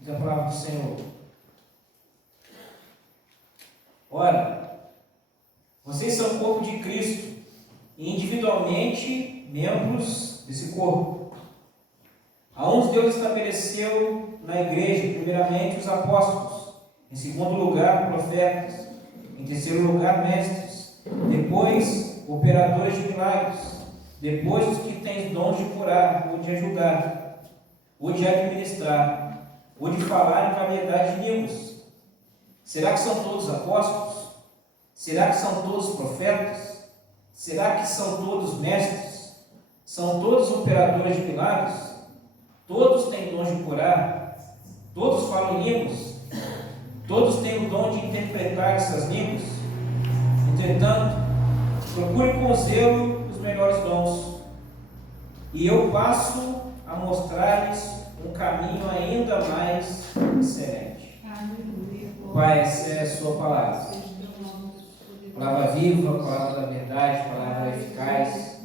Diz a palavra do Senhor. Ora, vocês são o corpo de Cristo e individualmente membros desse corpo. A uns Deus estabeleceu na igreja, primeiramente os apóstolos, em segundo lugar profetas, em terceiro lugar mestres, depois operadores de milagres, depois os que têm dons de curar, ou de ajudar, ou de administrar, ou de falar em variedade de línguas. Será que são todos apóstolos? Será que são todos profetas? Será que são todos mestres? São todos operadores de milagres? Todos têm dom de curar? Todos falam línguas? Todos têm o dom de interpretar essas línguas? Entretanto, procure com zelo os melhores dons, e eu passo a mostrar-lhes um caminho ainda mais excelente. Pai, essa é a sua palavra. Palavra viva, palavra da verdade, palavra eficaz.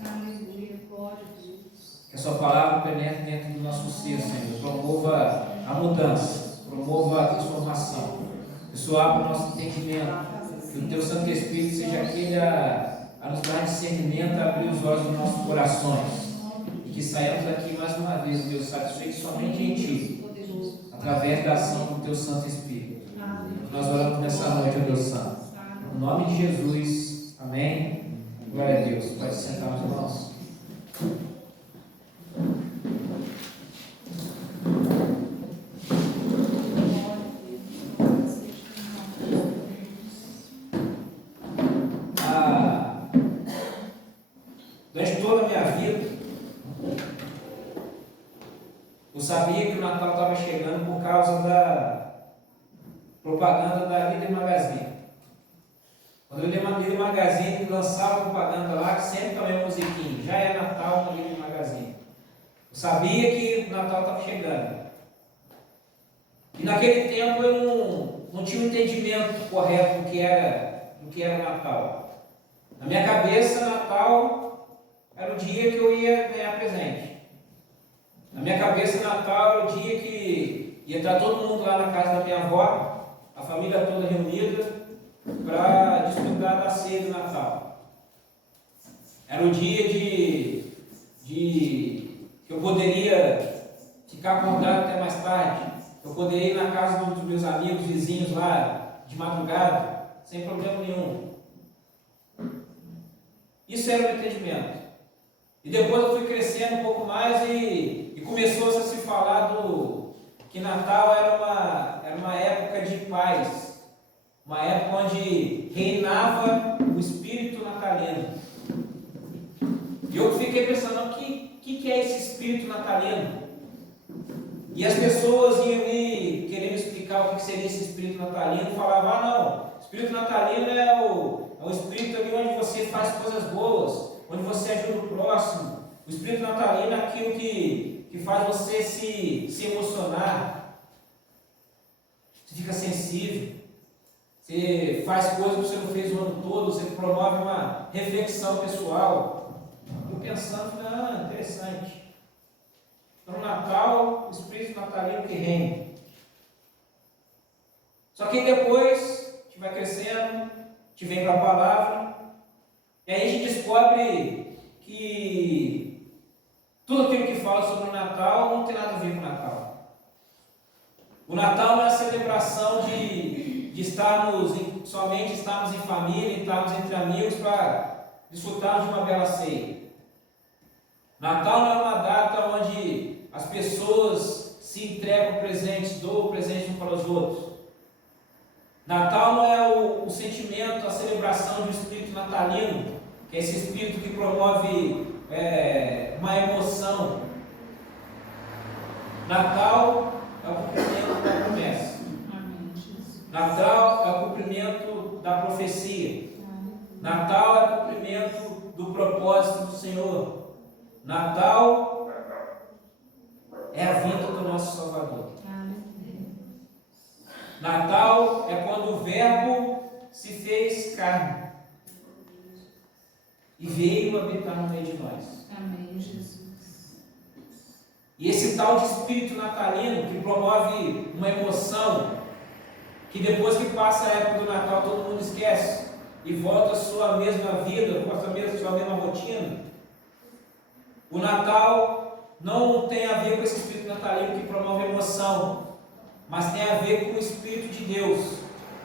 Que a sua palavra penetre dentro do nosso ser, Senhor. Promova a mudança, promova a transformação. Que o Senhor abra o nosso entendimento. Que o teu Santo Espírito seja aquele a nos dar discernimento, a abrir os olhos dos nossos corações. E que saiamos daqui mais uma vez, Deus, satisfeitos somente em Ti, através da ação do teu Santo Espírito. Nós oramos nessa noite, ó Deus Santo. No nome de Jesus. Amém. Glória a Deus. Pode sentar, meus irmãos. Durante toda a minha vida, eu sabia que o Natal estava chegando por causa da propaganda da Líder Magazine. Quando a Líder Magazine lançava propaganda lá, sempre também musiquinha, já é Natal na Líder Magazine. Eu sabia que o Natal estava chegando. E naquele tempo eu não tinha um entendimento correto do que era Natal. Na minha cabeça, Natal era o dia que eu ia ganhar presente. Na minha cabeça, Natal era o dia que ia estar todo mundo lá na casa da minha avó, a família toda reunida, para desfrutar da ceia do Natal. Era o dia que eu poderia ficar acordado até mais tarde, eu poderia ir na casa dos meus amigos, vizinhos lá, de madrugada, sem problema nenhum. Isso era o entendimento. E depois eu fui crescendo um pouco mais e começou a se falar que Natal era uma época de paz, uma época onde reinava o espírito natalino. E eu fiquei pensando, o que é esse espírito natalino? E as pessoas iam me querendo explicar o que seria esse espírito natalino, e falavam, não, o espírito natalino é o espírito ali onde você faz coisas boas, onde você ajuda o próximo. O espírito natalino é aquilo que faz você se emocionar. Você fica sensível. Você faz coisas que você não fez o ano todo. Você promove uma reflexão pessoal. Eu pensando, interessante. Então, no Natal, o espírito natalino que reina. Só que depois, a gente vai crescendo, a gente vem para a palavra, e aí a gente descobre que tudo aquilo que fala sobre o Natal não tem nada a ver com o Natal. O Natal não é a celebração de somente estarmos em família, estarmos entre amigos para desfrutarmos de uma bela ceia. Natal não é uma data onde as pessoas se entregam presentes, doam presentes uns para os outros. Natal não é o sentimento, a celebração do espírito natalino, que é esse espírito que promove uma emoção. Natal é o cumprimento da promessa. Natal é o cumprimento da profecia. Natal é o cumprimento do propósito do Senhor. Natal é a vinda do nosso Salvador. Natal é quando o Verbo se fez carne e veio habitar no meio de nós. Amém, Jesus. E esse tal de espírito natalino que promove uma emoção, que depois que passa a época do Natal todo mundo esquece e volta à sua mesma vida, volta à sua mesma rotina. O Natal não tem a ver com esse espírito natalino que promove emoção, mas tem a ver com o Espírito de Deus,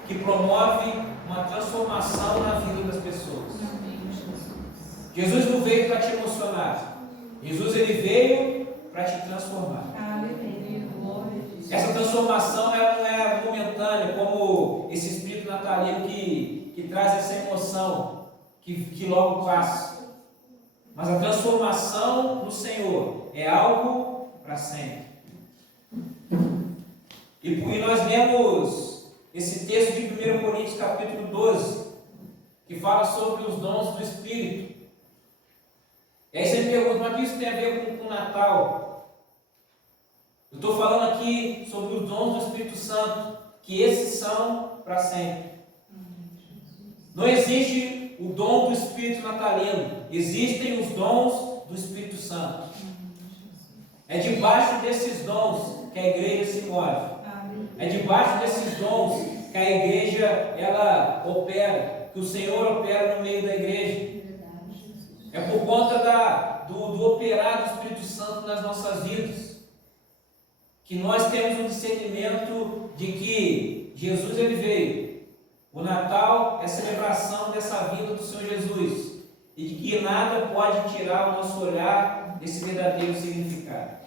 que promove uma transformação na vida das pessoas. Jesus não veio para te emocionar. Jesus ele veio para te transformar. Essa transformação ela não é momentânea, como esse espírito natalino que traz essa emoção, que logo passa. Mas a transformação no Senhor é algo para sempre. E nós lemos esse texto de 1 Coríntios capítulo 12, que fala sobre os dons do Espírito. E aí você me pergunta, mas o que isso tem a ver com o Natal? Eu estou falando aqui sobre os dons do Espírito Santo, que esses são para sempre. Não existe o dom do Espírito natalino, existem os dons do Espírito Santo. É debaixo desses dons que a igreja se move. É debaixo desses dons que a igreja ela opera, que o Senhor opera no meio da igreja. É por conta do operar do Espírito Santo nas nossas vidas que nós temos um discernimento de que Jesus ele veio. O Natal é a celebração dessa vinda do Senhor Jesus e de que nada pode tirar o nosso olhar desse verdadeiro significado.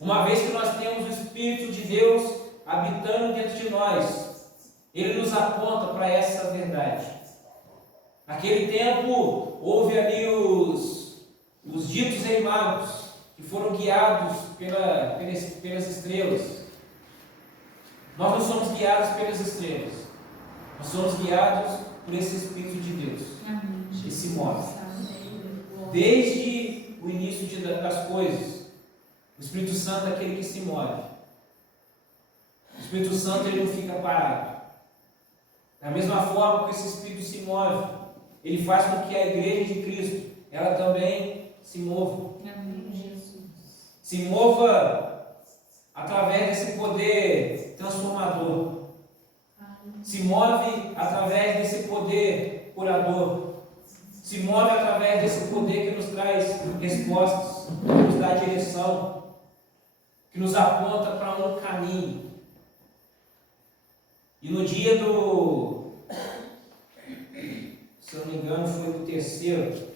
Uma vez que nós temos o Espírito de Deus habitando dentro de nós, ele nos aponta para essa verdade. Naquele tempo houve ali os ditos reis magos que foram guiados pelas estrelas. Nós não somos guiados pelas estrelas, nós somos guiados por esse Espírito de Deus, que se move. Desde o início das coisas, o Espírito Santo é aquele que se move. O Espírito Santo ele não fica parado. Da mesma forma que esse Espírito se move, ele faz com que a igreja de Cristo, ela também se mova. Se mova através desse poder transformador. Se move através desse poder curador. Se move através desse poder que nos traz respostas, que nos dá direção, que nos aponta para um caminho. E no dia se eu não me engano, foi no terceiro,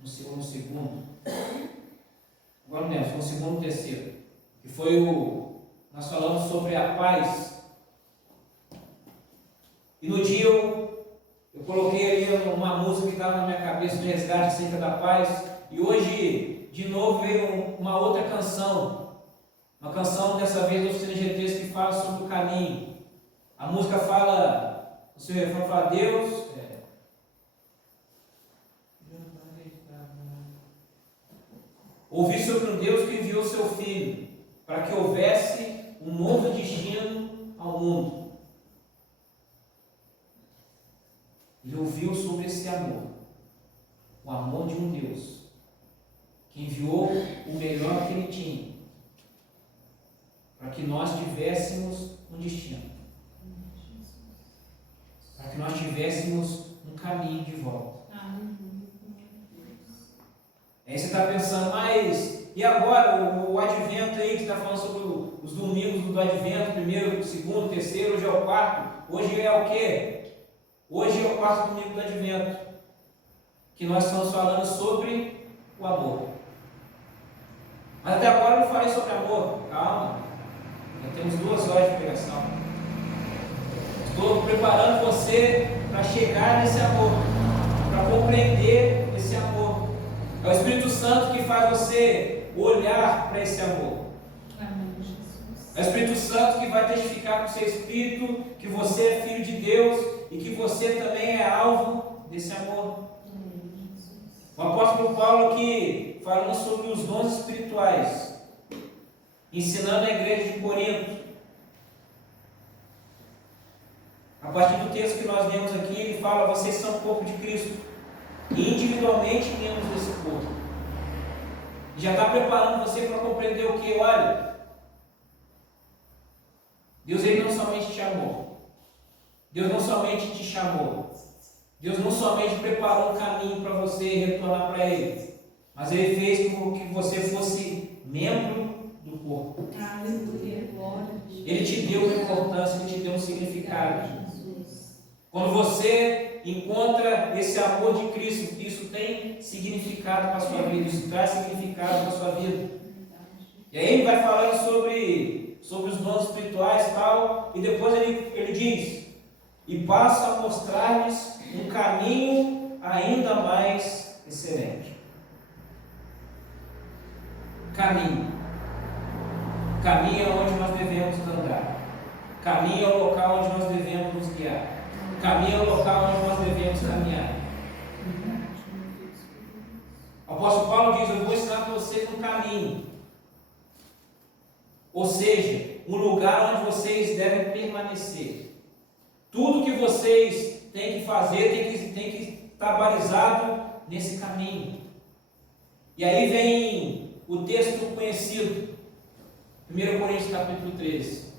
no segundo. Agora não lembro, foi o segundo, terceiro. Que foi nós falamos sobre a paz. E no dia eu coloquei ali uma música que estava na minha cabeça de resgate acerca da paz. E hoje, de novo, veio uma outra canção. Uma canção dessa vez da Oficina GTs que fala sobre o caminho. A música fala, o seu refrão fala, Deus. Ouvi sobre um Deus que enviou seu Filho para que houvesse um novo destino ao mundo. Ele ouviu sobre esse amor, o amor de um Deus que enviou o melhor que ele tinha para que nós tivéssemos um destino, para que nós tivéssemos um caminho de volta. Aí você está pensando, mas e agora o advento aí que está falando sobre os domingos do advento, primeiro, segundo, terceiro, hoje é o quarto. Hoje é o quê? Hoje é o quarto domingo do advento, que nós estamos falando sobre o amor. Mas até agora eu não falei sobre amor. Calma, já temos 2 horas de pregação. Estou preparando você para chegar nesse amor, para compreender esse amor. É o Espírito Santo que faz você olhar para esse amor. É o Espírito Santo que vai testificar com o seu Espírito que você é filho de Deus e que você também é alvo desse amor. O apóstolo Paulo aqui, falando sobre os dons espirituais, ensinando a igreja de Corinto. A partir do texto que nós lemos aqui, ele fala, vocês são o corpo de Cristo. E individualmente membros desse corpo. E já está preparando você para compreender o que? Olha, Deus ele não somente te amou, Deus não somente te chamou, Deus não somente preparou um caminho para você retornar para Ele, mas Ele fez com que você fosse membro do corpo. Ele te deu uma importância, Ele te deu um significado. Quando você encontra esse amor de Cristo, isso tem significado para a sua vida, isso traz significado para a sua vida. E aí ele vai falando sobre os dons espirituais e tal, e depois ele diz, e passa a mostrar-lhes um caminho ainda mais excelente. Caminho. Caminho é onde nós devemos andar. Caminho é o local onde nós devemos nos guiar. Caminho é o local onde nós devemos caminhar. O apóstolo Paulo diz, eu vou ensinar para vocês um caminho. Ou seja, um lugar onde vocês devem permanecer. Tudo que vocês têm que fazer tem que estar balizado nesse caminho. E aí vem o texto conhecido, 1 Coríntios capítulo 13,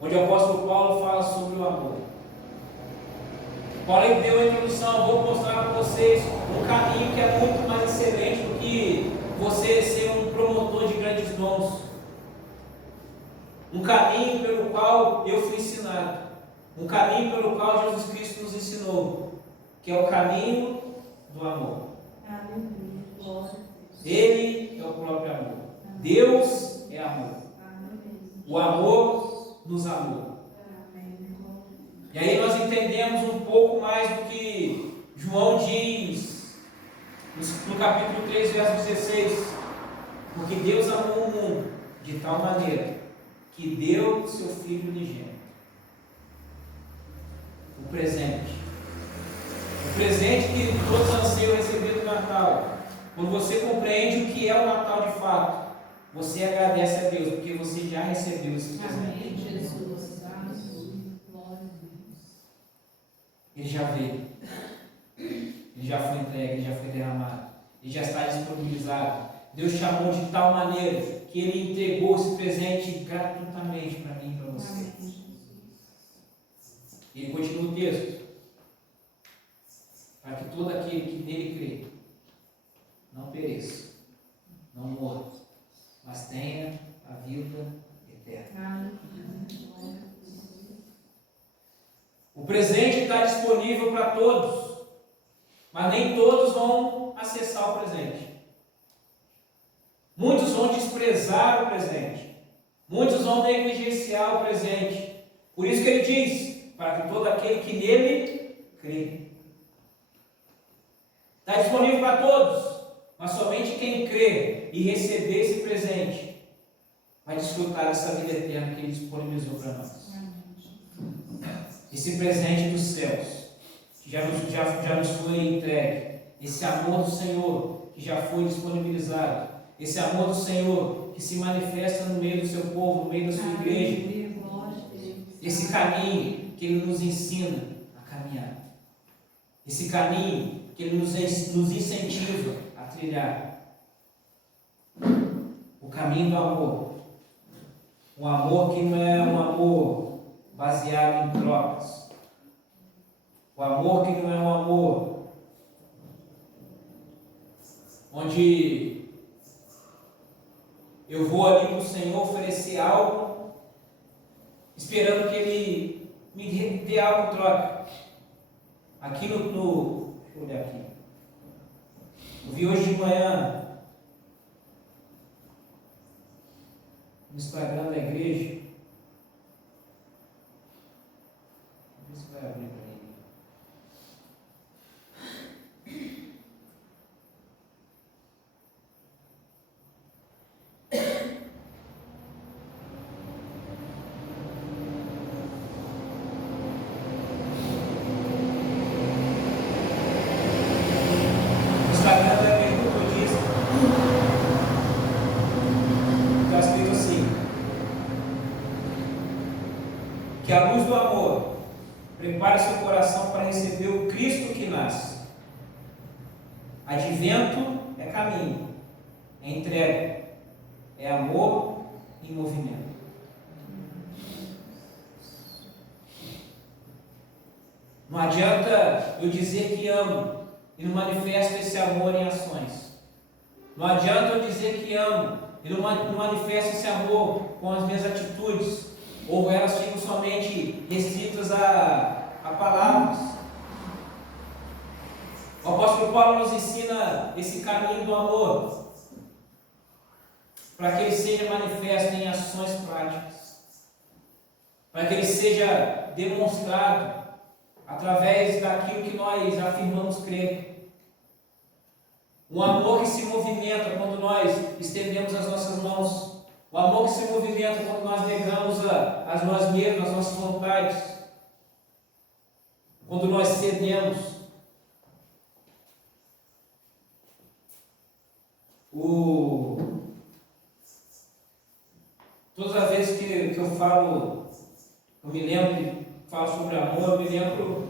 onde o apóstolo Paulo fala sobre o amor. Paulo deu a introdução, vou mostrar para vocês um caminho que é muito mais excelente do que você ser um promotor de grandes dons. Um caminho pelo qual eu fui ensinado. Um caminho pelo qual Jesus Cristo nos ensinou, que é o caminho do amor. Ele é o próprio amor. Deus é amor. O amor nos amou. E aí nós entendemos um pouco mais do que João diz no capítulo 3, verso 16. Porque Deus amou o mundo de tal maneira que deu o seu Filho unigênito. O presente que todos anseiam receber do Natal. Quando você compreende o que é o Natal de fato, você agradece a Deus, porque você já recebeu esse presente. Amém, Jesus. Ele já veio, ele já foi entregue, ele já foi derramado, ele já está disponibilizado. Deus chamou de tal maneira que Ele entregou esse presente gratuitamente para mim e para você. Ele continua o texto, para que todo aquele que nele crê não pereça, não morra, mas tenha a vida eterna. O presente está disponível para todos, mas nem todos vão acessar o presente. Muitos vão desprezar o presente, muitos vão negligenciar o presente. Por isso que ele diz, para que todo aquele que nele crê. Está disponível para todos, mas somente quem crê e receber esse presente vai desfrutar dessa vida eterna que Ele disponibilizou para nós. Esse presente dos céus, que já nos foi entregue, esse amor do Senhor, que já foi disponibilizado, esse amor do Senhor, que se manifesta no meio do seu povo, no meio da sua igreja, esse caminho que Ele nos ensina a caminhar, esse caminho que Ele nos incentiva a trilhar, o caminho do amor, um amor que não é um amor baseado em trocas, o amor que não é um amor onde eu vou ali para o Senhor oferecer algo, esperando que Ele me dê algo em troca. Aqui deixa eu olhar aqui. Eu vi hoje de manhã no Instagram da igreja. Vamos ver se vai abrir para ele. Que a luz do amor prepare seu coração para receber o Cristo que nasce. Advento é caminho, é entrega, é amor em movimento. Não adianta eu dizer que amo e não manifesto esse amor em ações. Não adianta eu dizer que amo e não manifesto esse amor com as minhas atitudes, ou elas ficam somente restritas a palavras. O apóstolo Paulo nos ensina esse caminho do amor, para que ele seja manifesto em ações práticas, para que ele seja demonstrado através daquilo que nós afirmamos crer. Um amor que se movimenta quando nós estendemos as nossas mãos. O amor que se movimenta quando nós negamos as nós mesmos, as nossas vontades. Quando nós cedemos. Todas as vezes que eu falo, eu me lembro, falo sobre amor, eu me lembro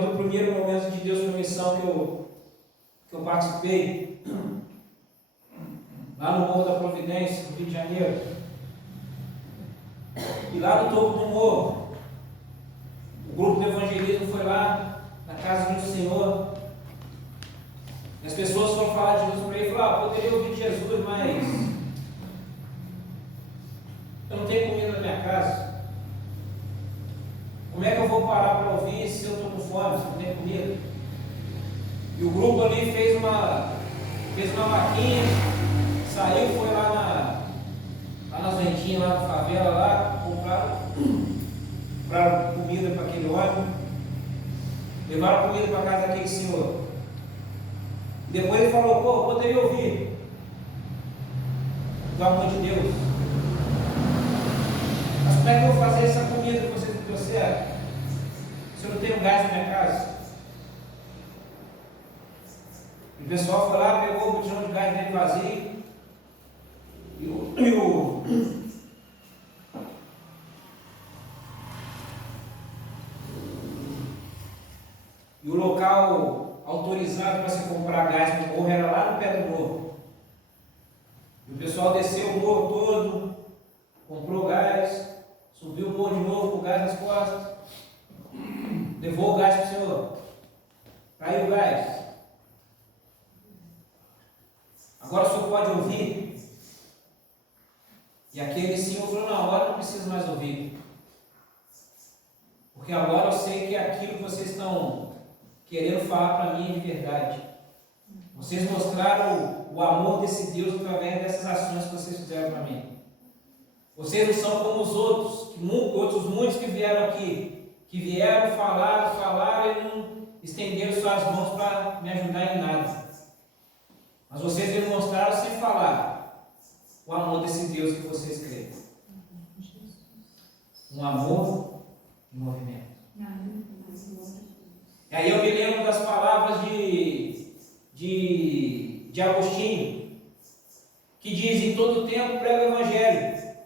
do primeiro momento de Deus na missão que eu participei, lá no Morro da Providência, no Rio de Janeiro. E lá no topo do morro, o grupo do evangelismo foi lá na casa do Senhor. E as pessoas foram falar de Jesus para ele e falaram: poderia ouvir de Jesus, mas eu não tenho comida na minha casa. Como é que eu vou parar para ouvir se eu estou com fome, se eu não tenho comida? E o grupo ali fez uma vaquinha, saiu, foi lá nas vendinhas, lá na favela, lá, compraram comida para aquele homem, levaram comida para a casa daquele senhor. E depois ele falou: pô, poderia ouvir do amor de Deus. Mas como é que eu vou fazer essa comida que vocês me trouxeram se eu não tenho gás na minha casa? E o pessoal foi lá, pegou o botijão de gás dele vazio e o local autorizado para se comprar gás no morro era lá no pé do morro. E o pessoal desceu o morro todo, comprou gás, subiu o morro de novo com o gás nas costas, levou o gás para o senhor. Caiu o gás. Agora o senhor pode ouvir? E aquele senhor falou: não, agora não preciso mais ouvir. Porque agora eu sei que aquilo que vocês estão querendo falar para mim é de verdade. Vocês mostraram o amor desse Deus através dessas ações que vocês fizeram para mim. Vocês não são como os outros muitos que vieram aqui, que vieram, falaram e não estenderam suas mãos para me ajudar em nada. Mas vocês demonstraram sem falar o amor desse Deus que vocês creem. Um amor em movimento. E aí eu me lembro das palavras de Agostinho, que diz: em todo tempo prega o Evangelho,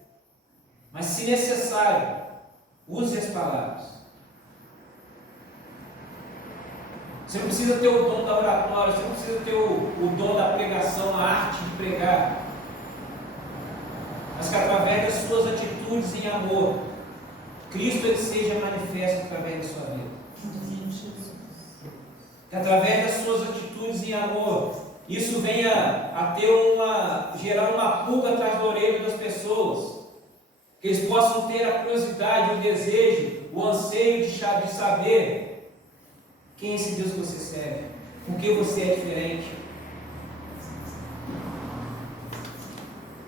mas se necessário, use as palavras. Você não precisa ter o dom da oratória, você não precisa ter o dom da pregação, a arte de pregar, mas que através das suas atitudes em amor, Cristo ele seja manifesto através da sua vida. Que através das suas atitudes em amor, isso venha a gerar uma pulga atrás da orelha das pessoas, que eles possam ter a curiosidade, o desejo, o anseio de saber quem é esse Deus que você serve, por que você é diferente.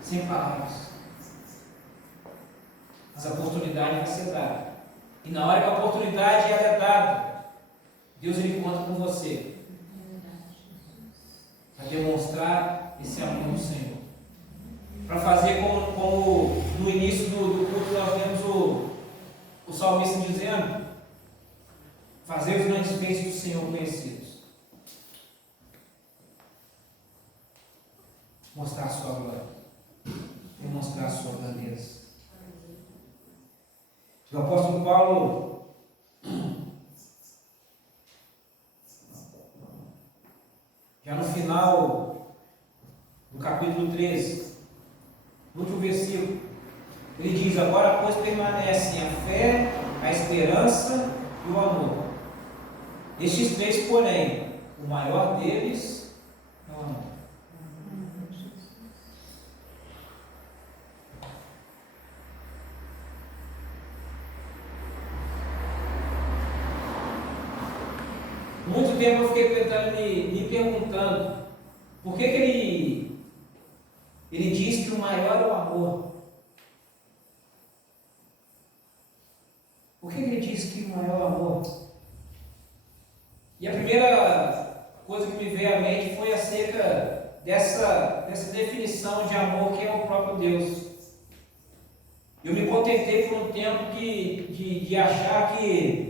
Sem palavras. Mas a oportunidade vai ser dada. E na hora que a oportunidade é dada, Deus ele conta com você para demonstrar esse amor do Senhor, para fazer como no início do culto nós vemos o salmista dizendo: fazer os grandes feitos do Senhor conhecidos, mostrar a sua glória, demonstrar a sua grandeza. O apóstolo Paulo já no final do capítulo 13, no último versículo, ele diz: agora, pois, permanecem a fé, a esperança e o amor. Estes três, porém, o maior deles é o amor. Muito tempo eu fiquei me perguntando por que ele diz que o maior é o amor. Por que ele diz que o maior é o amor? E a primeira coisa que me veio à mente foi acerca dessa definição de amor que é o próprio Deus. Eu me contentei por um tempo de achar que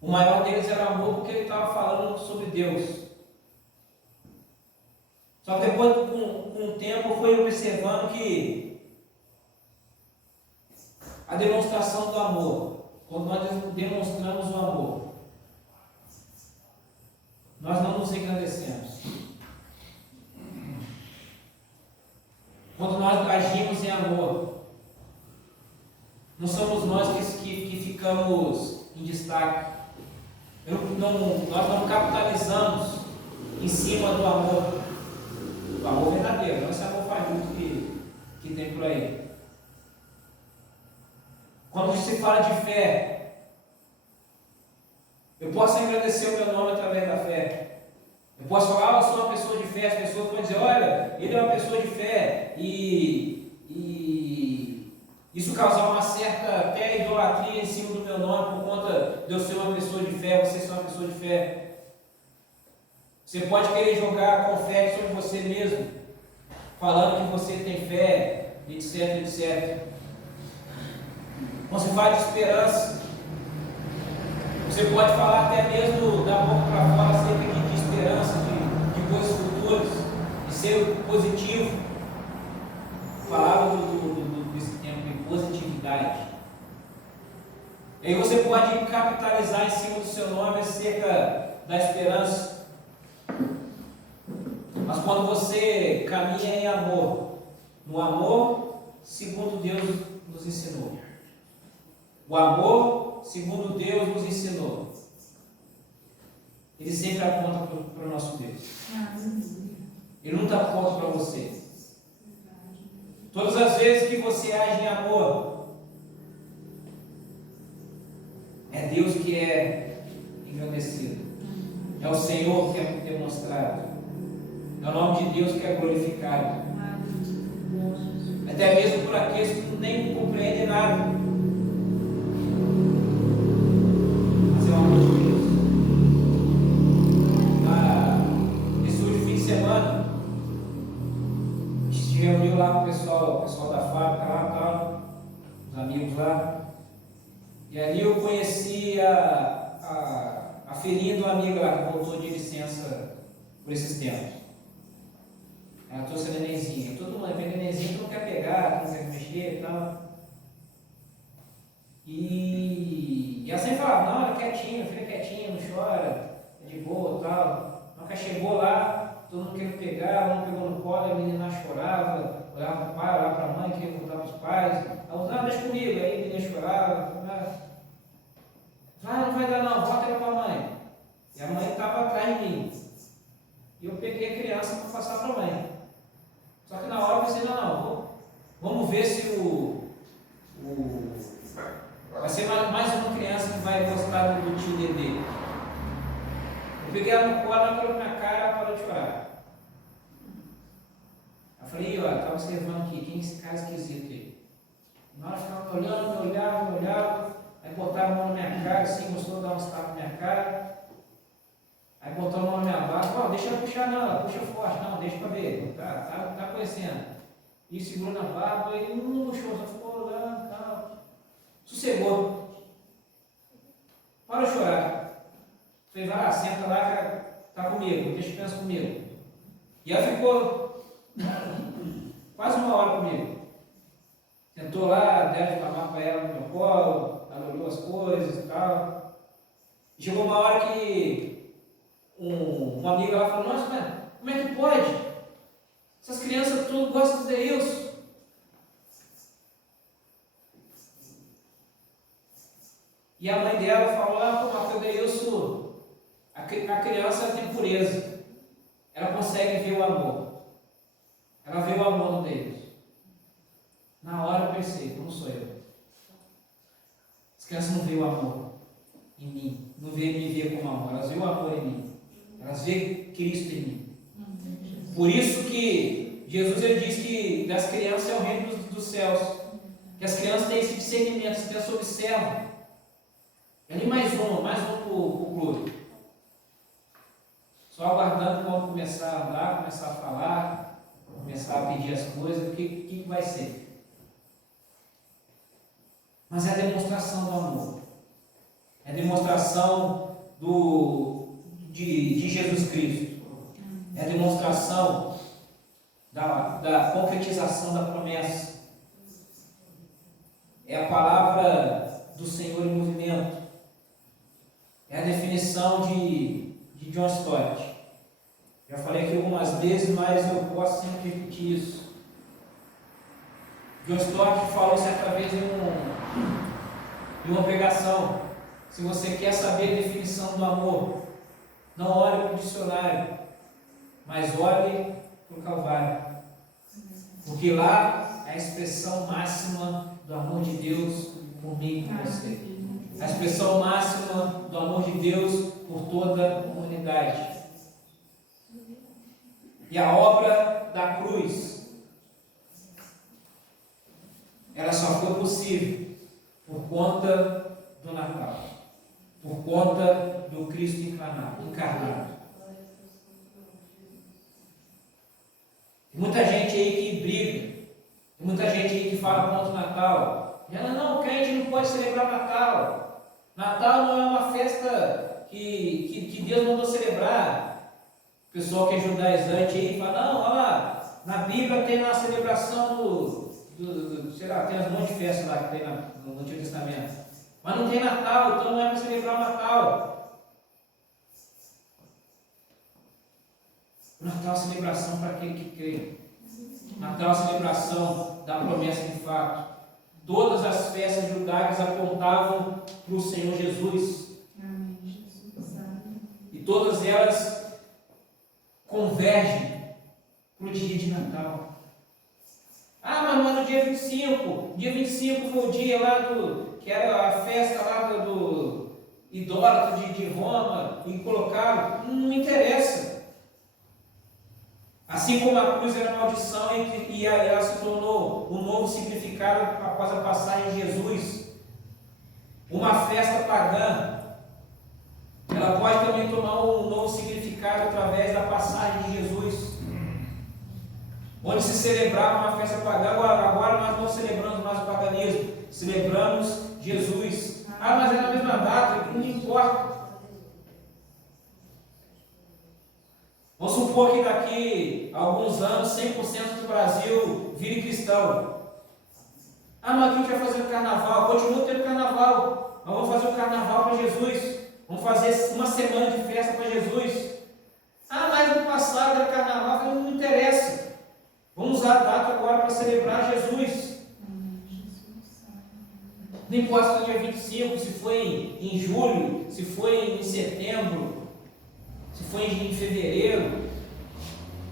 o maior deles era o amor porque ele estava falando sobre Deus. Só que depois, com o tempo, eu fui observando que a demonstração do amor, quando nós demonstramos o amor, nós não nos engrandecemos. Quando nós agimos em amor, não somos nós que ficamos em destaque. Nós não capitalizamos em cima do amor. O amor verdadeiro, não esse amor fajuto que tem por aí. Quando se fala de fé, eu posso engrandecer o meu nome através da fé. Eu posso falar: eu sou uma pessoa de fé. As pessoas podem dizer: olha, ele é uma pessoa de fé. E isso causar uma certa até idolatria em cima do meu nome por conta de eu ser uma pessoa de fé, você ser uma pessoa de fé. Você pode querer jogar confete sobre você mesmo, falando que você tem fé, etc, etc. Quando se fala de esperança, você pode falar até mesmo da boca para fora acerca de esperança, de coisas futuras, de ser positivo. Palavra desse tempo de positividade. E aí você pode capitalizar em cima do seu nome acerca da esperança. Mas quando você caminha em amor, no amor segundo Deus nos ensinou, o amor segundo Deus nos ensinou, ele sempre aponta para o nosso Deus. Ele nunca aponta para você. Todas as vezes que você age em amor, é Deus que é engrandecido, é o Senhor que é demonstrado, é o nome de Deus que é glorificado, até mesmo por aqueles que nem compreendem nada. Mas é o amor de Deus. Nesse último fim de semana, a gente se reuniu lá com o pessoal da fábrica, lá, os amigos lá. E ali eu conheci a filhinha de uma amiga lá que voltou de licença por esses tempos. Ela trouxe a nenenzinha. Todo mundo vê nenenzinho que não quer pegar, que não quer mexer e tal. E ela sempre falava: não, ela é quietinha, fica quietinha, não chora, é de boa e tal. Nunca chegou lá, todo mundo queria pegar, um pegou no colo, a menina chorava, olhava para o pai, olhava para a mãe, queria voltar para os pais. Ela falou: não, deixa comigo. Aí a menina chorava. Não vai dar não, volta para a mãe. E a mãe estava atrás de mim. E eu peguei a criança para passar para a mãe. Só que na hora eu pensei: não, vamos ver se vai ser mais uma criança que vai gostar do tio Dedê. Eu peguei ela no colo, ela olhou na minha cara, ela parou de chorar. Eu falei: olha, estava observando aqui, quem é esse cara esquisito aí? Na hora ficava me olhando, me olhava, aí botava a mão na minha cara, assim, gostou de dar uns tapas na minha cara. Aí botou a mão na minha barra: deixa eu puxar não, puxa forte, não, deixa para ver, tá conhecendo. E segurou na barba, ele não puxou, só ficou olhando, tal. Sossegou. Para de chorar. Falei: vai lá, senta lá, tá comigo, deixa eu pensar comigo. E ela ficou quase uma hora comigo. Sentou lá, deram de mamar para ela no meu colo, ela olhou as coisas e tal. E chegou uma hora que um uma amiga lá falou, nossa, mas como é que pode? Essas crianças tudo gostam de Deus. E a mãe dela falou, porque o Deilson, a criança tem pureza. Ela consegue ver o amor. Ela vê o amor no Deus. Na hora eu pensei, não sou eu. As crianças não veem o amor em mim. Não veem me ver como amor. Elas veem o amor em mim. Elas veem Cristo em mim. Por isso que Jesus ele diz que das crianças é o reino dos céus. Que as crianças têm esse discernimento, as crianças observam. Ali mais um para o clube. Só aguardando quando começar a andar, começar a falar, começar a pedir as coisas, o que vai ser? Mas é a demonstração do amor. É a demonstração de Jesus Cristo. É a demonstração da concretização da promessa. É a palavra do Senhor em movimento. É a definição de John Stott. Já falei aqui algumas vezes, mas eu posso sempre repetir isso. John Stott falou certa vez em uma pregação: se você quer saber a definição do amor, não olhe para o dicionário, mas olhe para o Calvário. Porque lá é a expressão máxima do amor de Deus por mim e por você. A expressão máxima do amor de Deus por toda a humanidade. E a obra da cruz, ela só foi possível por conta do Natal, por conta do Cristo encarnado. Tem muita gente aí que briga, tem muita gente aí que fala contra o Natal. E ela, não, o crente não pode celebrar Natal. Natal não é uma festa que Deus mandou celebrar. O pessoal que é judaizante aí fala, não, olha lá, na Bíblia tem a celebração sei lá, tem as montes de festas lá que tem no Antigo Testamento. Mas não tem Natal, então não é para celebrar o Natal. O Natal é a celebração para aquele que crê. O Natal é a celebração da promessa de fato. Todas as festas judaicas apontavam para o Senhor Jesus. Amém, Jesus. E todas elas convergem para o dia de Natal. Mas não é no dia 25. Dia 25 foi o dia lá que era a festa lá do idólatra de Roma, e colocaram. Não interessa. Assim como a cruz era maldição e ela se tornou um novo significado após a passagem de Jesus, uma festa pagã, ela pode também tomar um novo significado através da passagem de Jesus, onde se celebrava uma festa pagã. Agora nós não celebramos mais o paganismo, celebramos Jesus. Mas é na mesma data, não importa. Vamos supor que daqui a alguns anos 100% do Brasil vire cristão. Mas aqui a gente vai fazer o carnaval, continua tendo carnaval. Nós vamos fazer o carnaval para Jesus. Vamos fazer uma semana de festa para Jesus. Mas no passado era carnaval, não interessa. Vamos usar a data agora para celebrar Jesus. Não importa se foi dia 25, se foi em julho, se foi em setembro, se foi em fevereiro.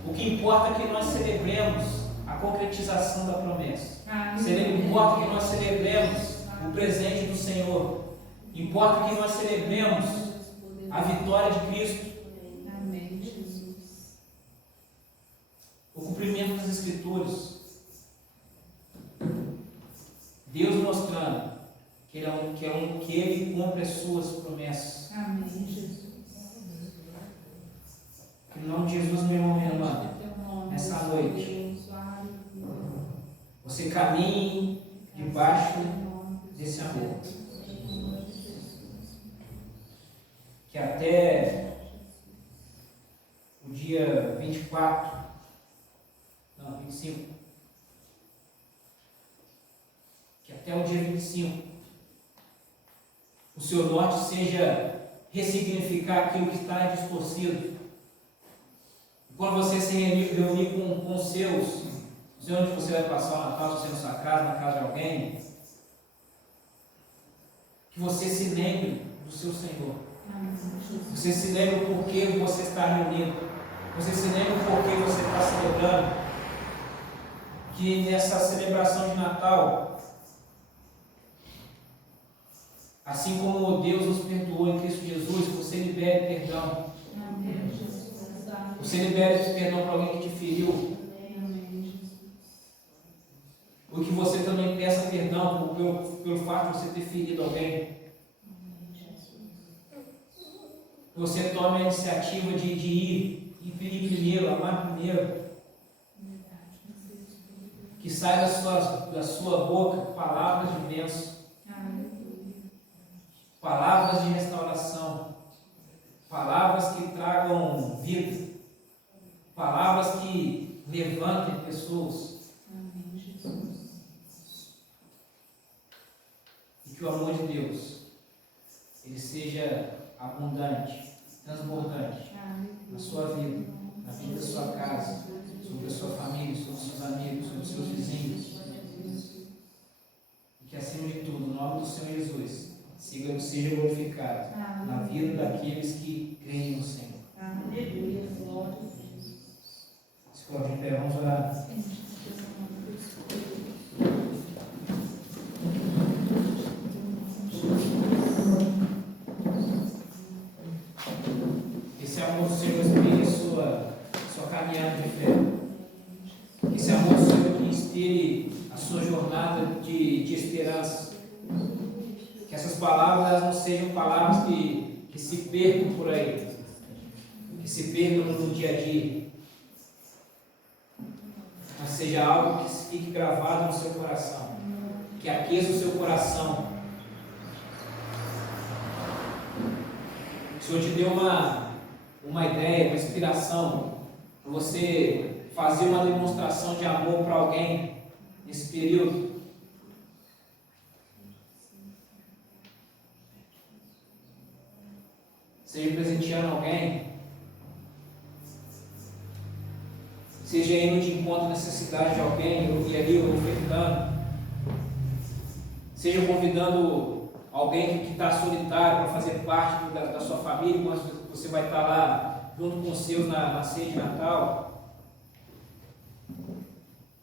O que importa é que nós celebremos a concretização da promessa. Importa que nós celebremos o presente do Senhor. Importa que nós celebremos a vitória de Cristo. Amém, Jesus. O cumprimento das Escrituras. Deus mostrando que Ele cumpre as suas promessas. Amém, Jesus. Em nome de Jesus, meu irmão, minha irmã, nessa noite, você caminhe debaixo desse amor. Que até o dia 25, que até o dia 25, o seu norte seja ressignificar aquilo que está distorcido, Quando você se reunir com os seus, não sei onde você vai passar o Natal, se você na sua casa, na casa de alguém, que você se lembre do seu Senhor. Você se lembre o porquê você está reunido. Você se lembra o porquê você está celebrando. Que nessa celebração de Natal, assim como Deus nos perdoou em Cristo Jesus, você libere perdão. Você libere esse perdão para alguém que te feriu. Ou que você também peça perdão pelo fato de você ter ferido alguém. Você tome a iniciativa de ir e pedir primeiro, amar primeiro. Que saia da sua boca palavras de bênção, palavras de restauração, palavras que tragam vida, palavras que levantem pessoas. E que o amor de Deus ele seja abundante, transbordante na sua vida, na vida da sua casa, sobre a sua família, sobre os seus amigos, sobre os seus vizinhos. E que acima de tudo, o nome do Senhor Jesus seja glorificado na vida daqueles que creem no Senhor. Aleluia, glória a Deus. Se coloque em pé, vamos orar. Esse amor do Senhor inspire sua caminhada de fé. Esse amor do Senhor que inspire a sua jornada de esperança. Que essas palavras não sejam palavras que se percam por aí, que se percam no dia a dia, mas seja algo que fique gravado no seu coração, que aqueça o seu coração. O Senhor te deu uma ideia, uma inspiração para você fazer uma demonstração de amor para alguém nesse período. Seja presenteando alguém, seja indo de encontro à necessidade de alguém, e ali ofertando, seja convidando alguém que está solitário para fazer parte da sua família, quando você vai estar lá junto com os seus na ceia de Natal.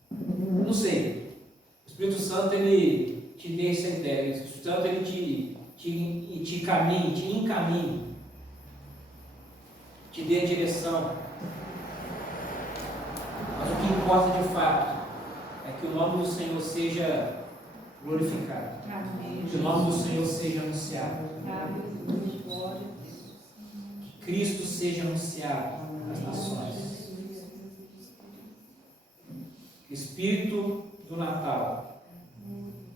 Não sei, o Espírito Santo ele te dê essa ideia, o Espírito Santo ele te encaminhe, te dê a direção. Mas o que importa de fato é que o nome do Senhor seja glorificado. Que o nome do Senhor seja anunciado. Que Cristo seja anunciado às nações. Que o Espírito do Natal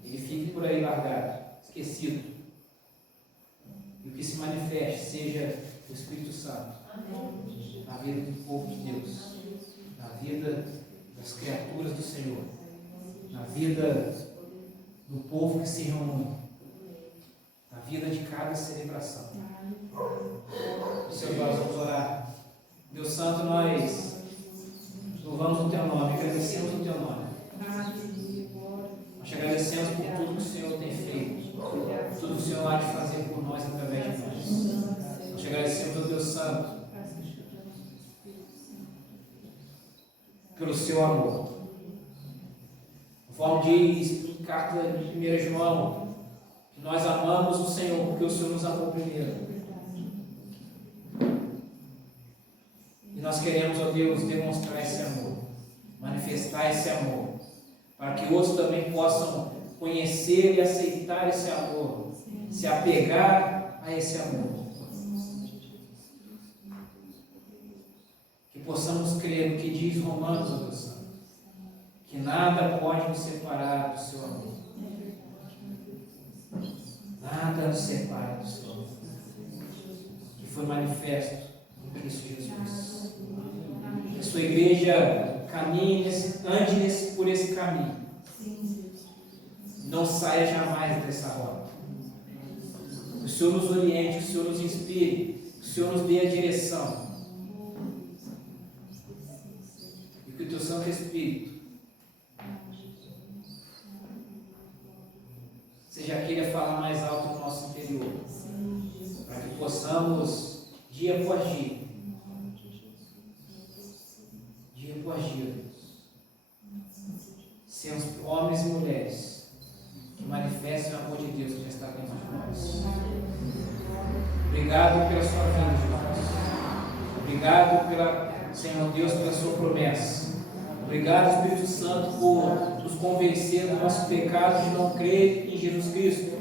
ele fique por aí largado, esquecido. E o que se manifeste seja o Espírito Santo na vida do povo de Deus, na vida das criaturas do Senhor, na vida do povo que se reúne, na vida de cada celebração. Senhor, nós vamos orar. Deus Santo, nós louvamos o Teu nome, agradecemos o Teu nome. Nós te agradecemos por tudo que o Senhor tem feito, tudo que o Senhor há de fazer por nós através de nós. Nós te agradecemos, ó Deus Santo, pelo seu amor. Conforme diz em carta de 1 João, que nós amamos o Senhor porque o Senhor nos amou primeiro. E nós queremos, ó Deus, demonstrar esse amor, manifestar esse amor, para que outros também possam conhecer e aceitar esse amor, se apegar a esse amor. Que possamos crer no que diz Romanos, ó Deus Santo, que nada pode nos separar do seu amor. Nada nos separa do seu amor, que foi manifesto em Cristo Jesus. Que a sua igreja caminhe, ande por esse caminho. Não saia jamais dessa rota. Que o Senhor nos oriente, que o Senhor nos inspire, que o Senhor nos dê a direção. Teu Santo Espírito seja aquele a falar mais alto no nosso interior, para que possamos, dia após dia, sermos homens e mulheres que manifestem o amor de Deus que já está dentro de nós. Obrigado pela sua vida, Jesus. Obrigado, Senhor Deus, pela sua promessa. Obrigado, Espírito Santo, por nos convencer do nosso pecado de não crer em Jesus Cristo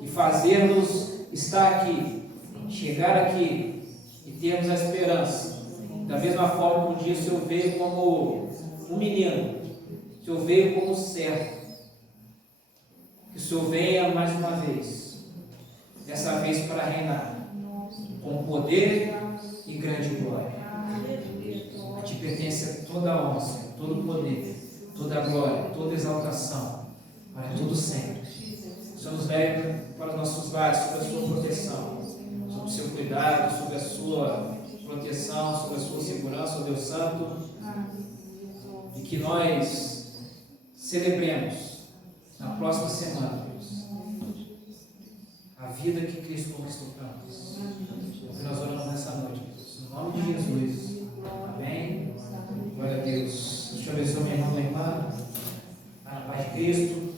e fazer-nos estar aqui, chegar aqui e termos a esperança. Da mesma forma que um dia o Senhor veio como um menino, o Senhor veio como servo. Que o Senhor venha mais uma vez, dessa vez para reinar, com poder e grande glória. A Ti pertence toda a honra, todo o poder, toda a glória, toda a exaltação, para todo sempre. O Senhor nos leve para os nossos lares, sobre a Sua proteção, sobre o Seu cuidado, sobre a Sua proteção, sobre a Sua segurança, ó Deus Santo, e que nós celebremos na próxima semana, Deus, a vida que Cristo conquistou para nós. É o que nós oramos nessa noite, Deus. No nome de Jesus. Amém. Glória a Deus. Deus te abençoe, minha irmã, minha irmã. Na paz de Cristo.